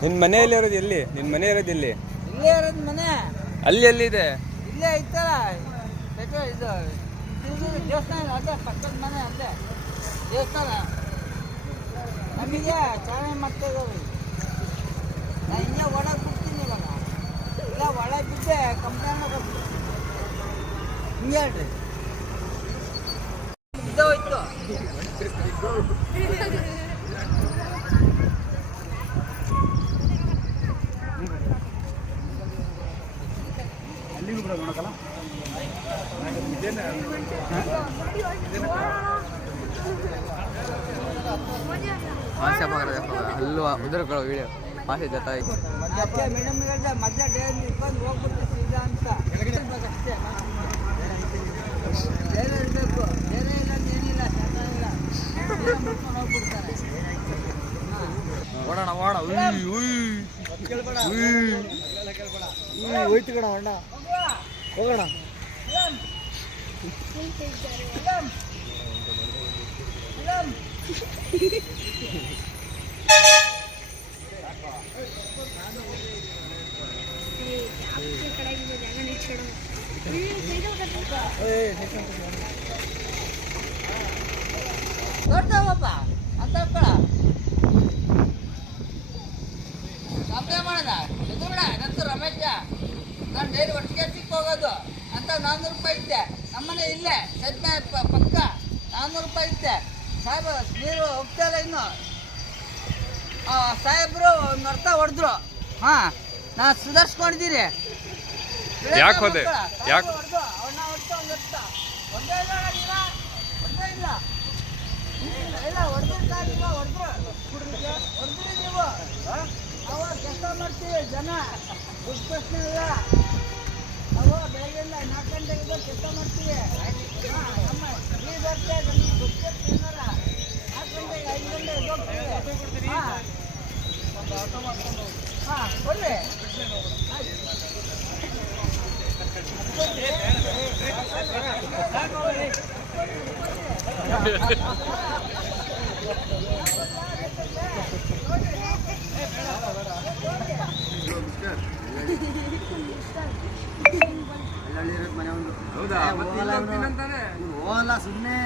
ನಿನ್ನ ಮನೆಯಲ್ಲಿ ಇರೋದು ಎಲ್ಲಿ? ನಿನ್ನ ಮನೆ ಇರೋದು ಎಲ್ಲಿ? ಇಲ್ಲೇ ಇರೋದು ಮನೆ. ಅಲ್ಲಿ ಎಲ್ಲಿದೆ? ಇಲ್ಲೇ ಐತಲ್ಲ ಇದು ದೇವಸ್ಥಾನ ಅದೇ ಪಕ್ಕದ ಮನೆ ಅಲ್ಲೇ ದೇವಸ್ಥಾನ. ನಮಗೆ ಚೆನ್ನಾಗಿ ಮಾಡ್ತಾ ಇದ್ದಾವೆ. ನಾನು ಹಿಂಗೆ ಒಳಗೆ ಬಿಡ್ತೀನಿ ಇವಾಗ. ಇಲ್ಲ ಒಳಗೆ ಬಿದ್ದೆ ಕಂಪ್ಲೇಂಟ್ ಹಿಂಗೆ ಹೇಳ್ರಿ ಇದ್ದೋಯ್ತು. ಅಲ್ವಾ ಉದರ ವಿಡಿಯೋ ಭಾಷೆ ಜೊತೆ ಮೇಡಮ್ ಹೇಳ್ದೆ ಮಧ್ಯ ಡೇರ್ ಇಟ್ಕೊಂಡು ಹೋಗ್ಬಿಟ್ಟು ಸೀದಾ ಅಂತ ಅಷ್ಟೇ. ಬೇರೆ ಇರಬೇಕು, ಬೇರೆ ಇಲ್ಲ ಏನಿಲ್ಲ, ಚೆನ್ನಾಗಿಲ್ಲ ಮುಟ್ಕೊಂಡು ಹೋಗ್ಬಿಡ್ತಾರೆ. ಓಡೋಣ ಓಡ ಹೋಯ್ತು ಕಣ ಅಣ್ಣ, ಹೋಗೋಣ. ನೋಡ್ತಾವಪ್ಪ ಅಂತ ಸಂಬಳ ಮಾಡೋದ ಇದು ಬಿಡ. ನಂತರ ರಮೇಶ ನಾನು ಡೈಲಿ ಒಟ್ಟಿಗೆ ಸಿಕ್ಕ ಹೋಗೋದು ಅಂತ 400 ರೂಪಾಯಿ ಇದ್ದೆ. ನಮ್ಮನೆ ಇಲ್ಲೇ ಸದ್ಯ ಪಕ್ಕ 400 ರೂಪಾಯಿ ಇದ್ದೆ. ಸಾಹೇಬ ನೀರು ಹೋಗ್ತಾ ಇಲ್ಲ ಇನ್ನು. ಸಾಹೇಬ್ರು ಒಂದು ಅರ್ಥ ಹೊಡೆದ್ರು. ಹಾಂ, ನಾನು ಸುಧಾರಿಸ್ಕೊಂಡಿದ್ದೀನಿ. ಯಾಕೆ ಹೋದೆ? ಯಾಕೆ ಹೊಡೆದು ಅವನ್ನ ಹೊಡೆದು ಒಂದು ಅರ್ಥ ಒಂದೇ ಇಲ್ಲ ಒಂದೇ ಇಲ್ಲ ಇಲ್ಲ ಹೊಡೆದಿರ್ತಾರಿಲ್ಲ ಹೊಡೆದ್ರಿ ನೀವು. ಅವಾಗ ಕೆಲಸ ಮಾಡ್ತೀವಿ ಜನ ದುಡ್ಡು ಪ್ರಶ್ನೆ ಇಲ್ಲ. ನಾವು ಬೆಳಗ್ಗೆಲ್ಲ 4 ಗಂಟೆಗೆ ಕೆಲಸ ಮಾಡ್ತೀವಿ. ನಮ್ಮ ನೀ ಬರ್ತೆ ನಮಗೆ ದುಡ್ಡು ಏನಾರ 4 ಗಂಟೆಗೆ 5 ಗಂಟೆಗೆ ಹೋಗ್ತೀವಿ. ಹಾಂ ಕೊಡ್ರಿ. ಹೌದಾ? ಹೋಗಲ್ಲ ಸುಮ್ಮನೆ